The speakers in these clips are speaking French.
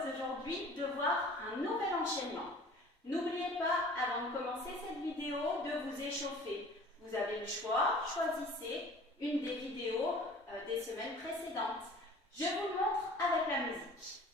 propose aujourd'hui de voir un nouvel enchaînement. N'oubliez pas, avant de commencer cette vidéo, de vous échauffer. Vous avez le choix, choisissez une des vidéos des semaines précédentes. Je vous montre avec la musique.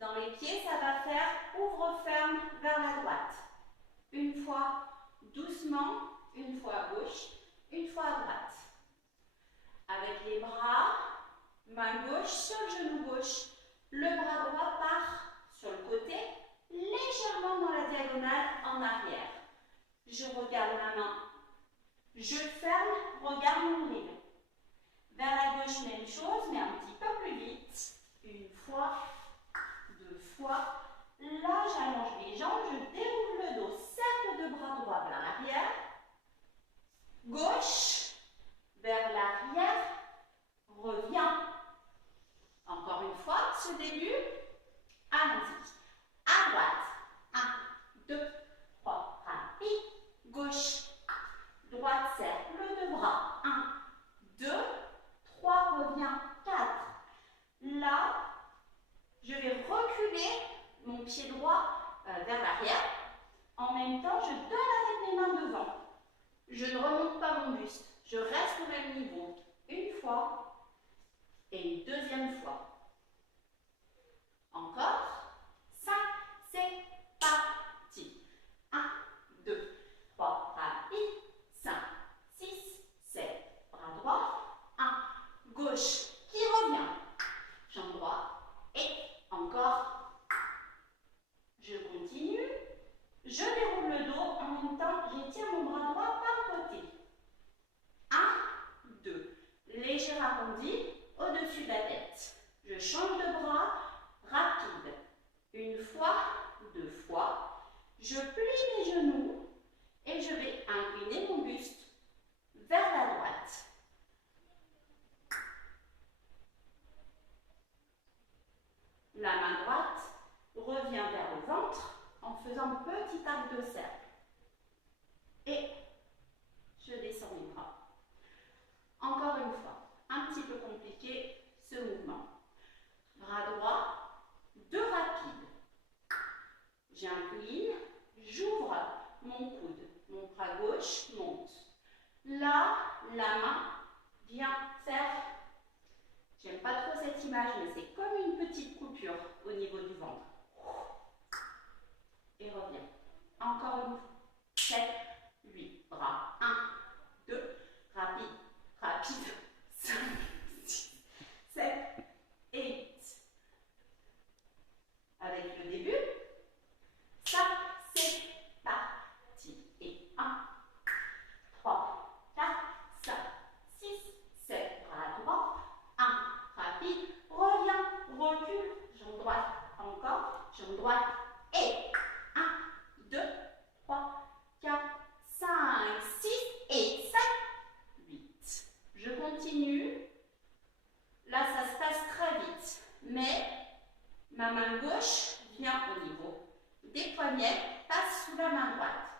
Dans les pieds, ça va faire ouvre-ferme vers la droite. Une fois doucement, une fois à gauche, une fois à droite. Avec les bras, main gauche sur le genou gauche. Le bras droit part sur le côté, légèrement dans la diagonale en arrière. Je regarde ma main. Je ferme, regarde mon grille. Vers la gauche, même chose, mais un petit peu plus vite. Une fois. Deux fois. Là, j'allonge les jambes, je déroule le dos, cercle de bras droit vers l'arrière. Gauche, vers l'arrière, reviens. Encore une fois, ce début, allons-y. À droite, 1, 2, 3, rapide. Gauche, droite, cercle de bras, 1, 2, 3, reviens, 4. Là, je vais reculer mon pied droit vers l'arrière. En même temps, je donne avec mes mains devant. Je ne remonte pas mon buste. Je reste au même niveau. Une fois et une deuxième fois. Encore. 5, c'est parti. 1, 2, 3, rapide. 5, 6, 7. Bras droit. 1, gauche qui revient. Jambe droite. Et encore, je continue, je déroule le dos, en même temps, j'étire mon bras droit par le côté. 1, 2, léger arrondi au-dessus de la tête. Je change de bras, rapide. Une fois, deux fois, je plie mes genoux et je vais incliner mon buste vers la droite. La main droite revient vers le ventre en faisant petit arc de cercle. Et je descends les bras. Encore une fois, un petit peu compliqué ce mouvement. Bras droit, 2 rapides. J'incline, j'ouvre mon coude. Mon bras gauche monte. Là, la main vient faire... J'aime pas trop cette image, mais c'est comme une petite coupure au niveau du ventre. Et reviens. Encore une fois. 7, 8 bras. 1, 2, rapide, rapide. 5, 6, 7, 8. Avec le début. Ça, c'est parti. Et 1, 3, 4, 5, 6, 7. Bras droit. 1, rapide, reviens, recule, jambe droite, encore, jambe droite, et 1, 2, 3, 4, 5, 6, et 7, 8. Je continue. Là, ça se passe très vite, mais ma main gauche vient au niveau des poignets, passe sous la main droite.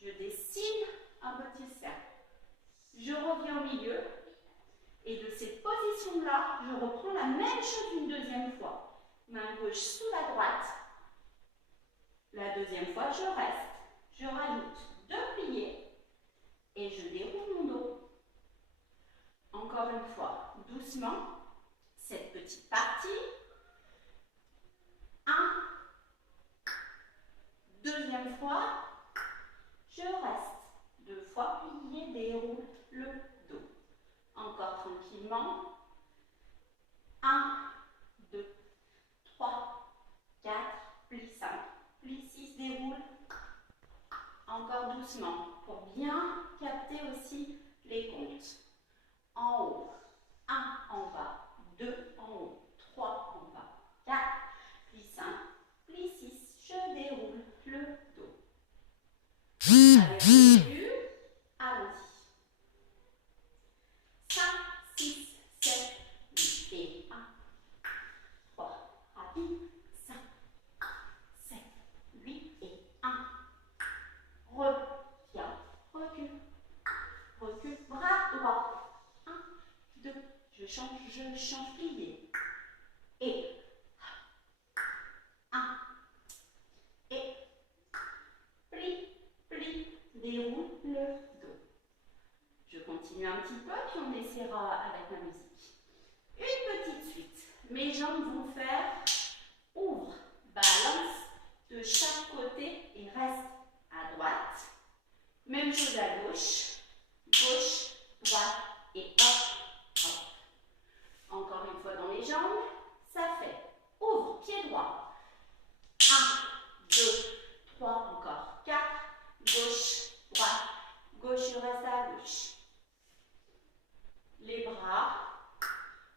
Je dessine un petit cercle. je reviens au milieu. Et de cette position-là, je reprends la même chose une deuxième fois. Main gauche sous la droite. La deuxième fois, je reste. Je rajoute 2 pliés et je déroule mon dos. Encore une fois, doucement, cette petite partie. 1. Deuxième fois, je reste. 2 fois plié, déroule le dos. Encore tranquillement. 1, 2, 3, 4, plie 5, plie 6, déroule. Encore doucement pour bien capter aussi les comptes. En haut, 1 en bas, 2 en haut, 3 en bas, 4, plie 5, plie 6, je déroule le dos. Allez, au début, allons-y. 5, 6, 7, 8 et 1, 3, rapide, 5, 7, 8 et 1. Reviens, recule, recule, bras droit. 1, 2, je change, plié. Et 1, et plie, plie, déroule le dos. Je continue un petit peu, puis on essaiera avec la musique. Une petite suite. Mes jambes vont faire ouvre, balance de chaque côté et reste à droite. Même chose à gauche, gauche, droite et hop, hop. Encore une fois dans les jambes, ça fait ouvre, pied droit. 1, 2, 3, encore 4, gauche, droite, gauche, je reste à gauche. Les bras,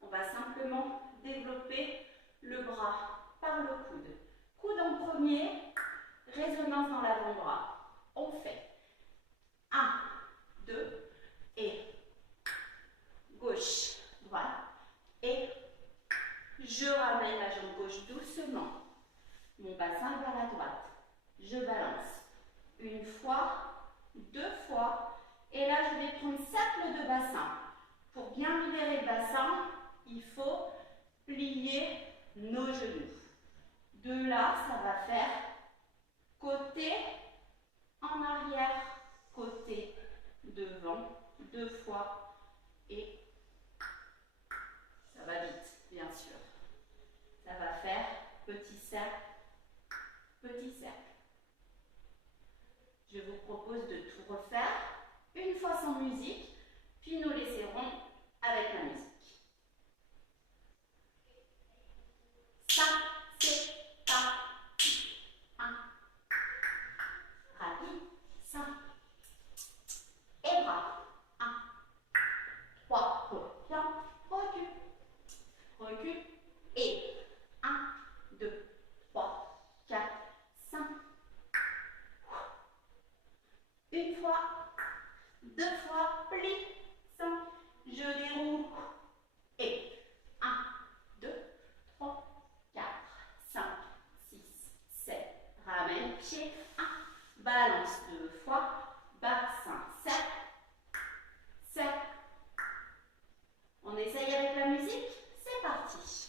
on va simplement développer le bras par le coude. Coude en premier, résonance dans l'avant-bras. On fait 1, 2 et gauche, droite et je ramène la jambe gauche doucement. Mon bassin vers la droite. Je balance. Une fois, 2 fois et là je vais prendre cercle de bassin. Pour bien libérer le bassin, il faut plier nos genoux. De là, ça va faire côté en arrière, côté devant, 2 fois et ça va vite, bien sûr. Ça va faire petit cercle, petit cercle. Je vous propose de tout refaire une fois sans musique, puis nous laisserons avec la musique. Ça, c'est parti. 1. Rapide. 5. Et bras. 1. 3. Reviens. Recule. Recule. Et 1, 2, 3, 4, 5. Une fois. 2 fois. Plie. 5. Je déroule. Et 1, 2, 3, 4, 5, 6, 7. Ramène pied. 1. Balance 2 fois. Bassin. 7. 7. On essaye avec la musique. C'est parti.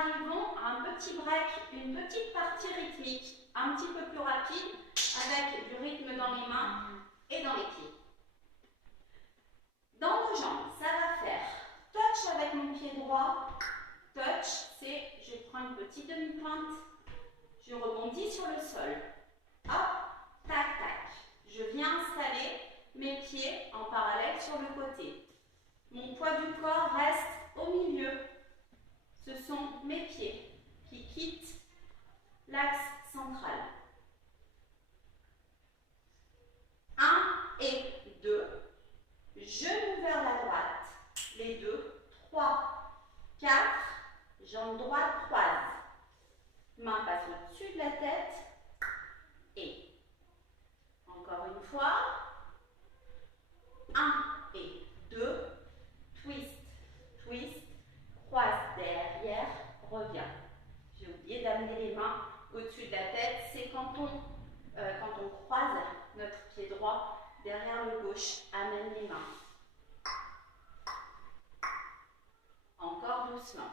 arrivons à un petit break, une petite partie rythmique, un petit peu plus rapide, avec du rythme dans les mains et dans les pieds. Dans nos jambes, ça va faire touch avec mon pied droit. Touch, c'est je prends une petite demi-pointe, je rebondis sur le sol. Hop, tac, tac. Je viens installer mes pieds en parallèle sur le côté. Mon poids du corps reste au milieu. Ce sont mes pieds qui quittent l'axe central. 1 et 2. Genoux vers la droite. Les deux. 3, 4. Jambe droite croise. Main passe au-dessus de la tête. Et encore une fois. 1 et 2. Twist, twist. Croise derrière. Reviens. J'ai oublié d'amener les mains au-dessus de la tête. C'est quand on croise notre pied droit derrière le gauche. Amène les mains. Encore doucement.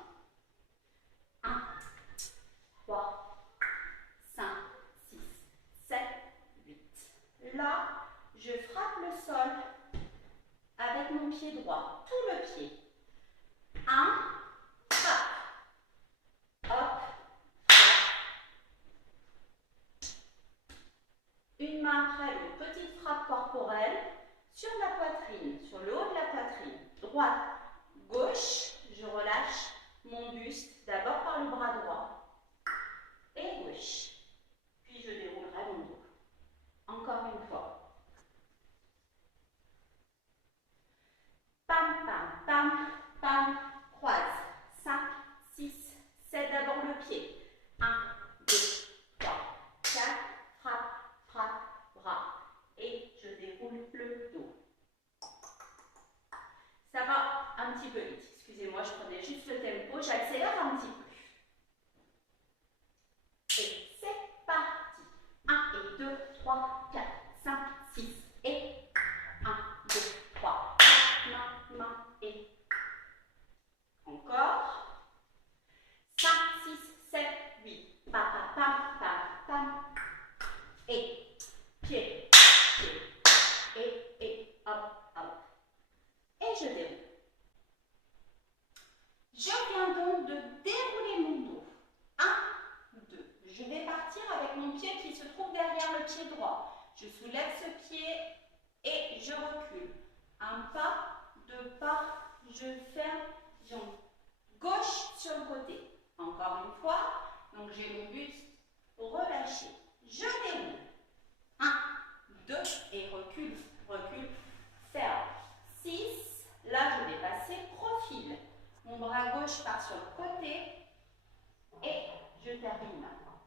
1, 3, 5, 6, 7, 8. Là, je frappe le sol avec mon pied droit. Tout le pied. 1, frappe. Hop, frappe. Une main après, une petite frappe corporelle sur la poitrine, sur le haut de la poitrine. Droite, gauche, je relâche mon buste, d'abord par le bras droit et gauche. Puis je déroulerai mon dos. Encore une fois. Pam, pam, pam, pam, croise. 5, 6, 7, d'abord le pied. 1, 2, 3, 4, frappe, frappe, bras. Et je déroule le dos. Ça va un petit peu vite. Excusez-moi, je prenais juste le tempo. J'accélère un petit peu. Et c'est parti. 1 et 2, 3, 4, 5, 6 et 1, 2, 3, 4, main, et encore. 5, 6, 7, 8. Pa, pa, pam, pam, pam. Et pied, pied. Et hop, hop. Et je déroule. Je viens donc de dérouler mon dos. 1, 2. Je vais partir avec mon pied qui se trouve derrière le pied droit. Je soulève ce pied et je recule. Un pas, 2 pas, je ferme, jambe gauche sur le côté. Encore une fois, donc j'ai mon buste relâché. Je déroule. 1, 2 et recule, recule, ferme. 6, là je vais passer profil. Mon bras gauche part sur le côté et je termine maintenant.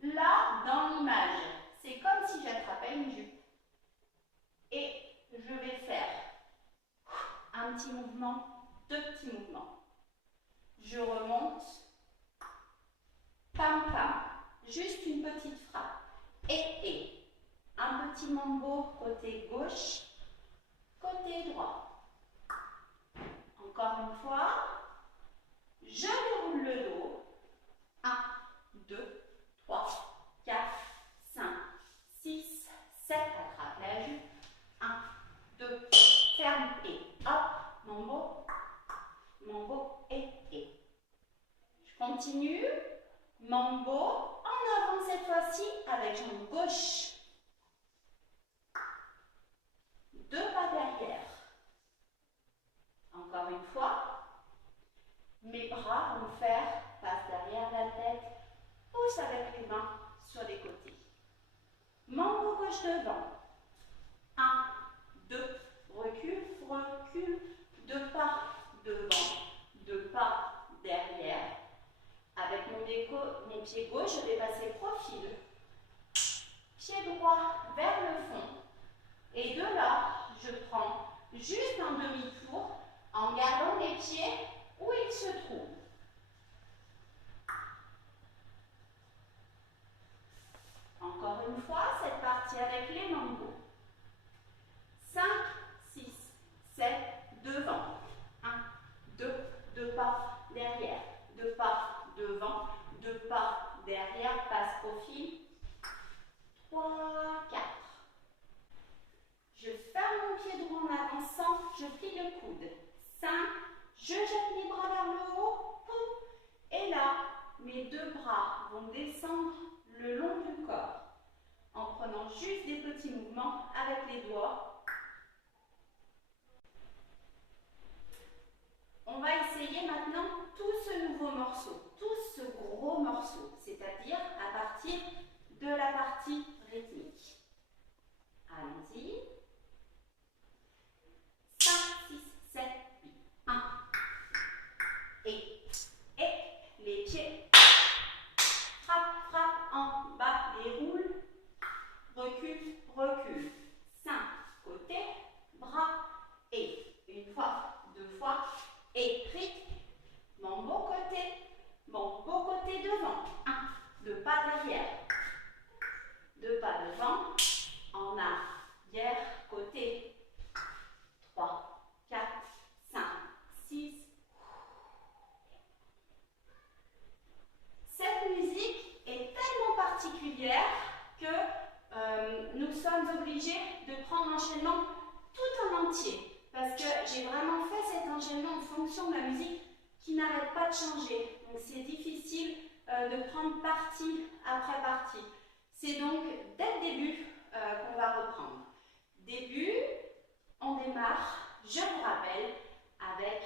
Là, dans l'image, c'est comme si j'attrapais une jupe. Et je vais faire un petit mouvement, 2 petits mouvements. Je remonte, pam pam, juste une petite frappe. Et un petit mambo côté gauche, côté droit. Encore une fois, je déroule le dos. 1, 2, 3, 4, 5, 6, 7, attrape la jupe. 1, 2, ferme et hop, mambo, mambo et. Je continue, mambo, en avant cette fois-ci avec jambe gauche. 2 pas derrière. Encore une fois, mes bras vont faire passe derrière la tête, pousse avec les mains sur les côtés. Mambo gauche devant. 1, 2, recule, recule, 2 pas devant, 2 pas derrière. Avec mon pied gauche, je vais passer profil. Pied droit vers le fond. Et de là, je prends juste un demi-tour en gardant les pieds où ils se trouvent. Encore une fois, cette partie avec les mambos. 5, 6, 7, devant. 1, 2, 2 pas derrière. 2 pas mouvements avec les doigts. On va essayer maintenant tout ce nouveau morceau, tout ce gros morceau, c'est-à-dire à partir de la partie rythmique. Allons-y. 5, 6, 7, 8. 1. Et les pieds. Frappe, frappe en bas et roule. Recule, recule. 5 côtés, bras et une fois, 2 fois et rythme. Mon beau côté devant. 1, 2 pas derrière. 2 pas devant, en arrière, côté. 3, 4, 5, 6. Cette musique est tellement particulière que nous sommes obligés de prendre l'enchaînement tout en entier. Parce que j'ai vraiment fait cet enchaînement en fonction de la musique qui n'arrête pas de changer. Donc c'est difficile de prendre partie après partie. C'est donc dès le début qu'on va reprendre. Début, on démarre, je vous rappelle, avec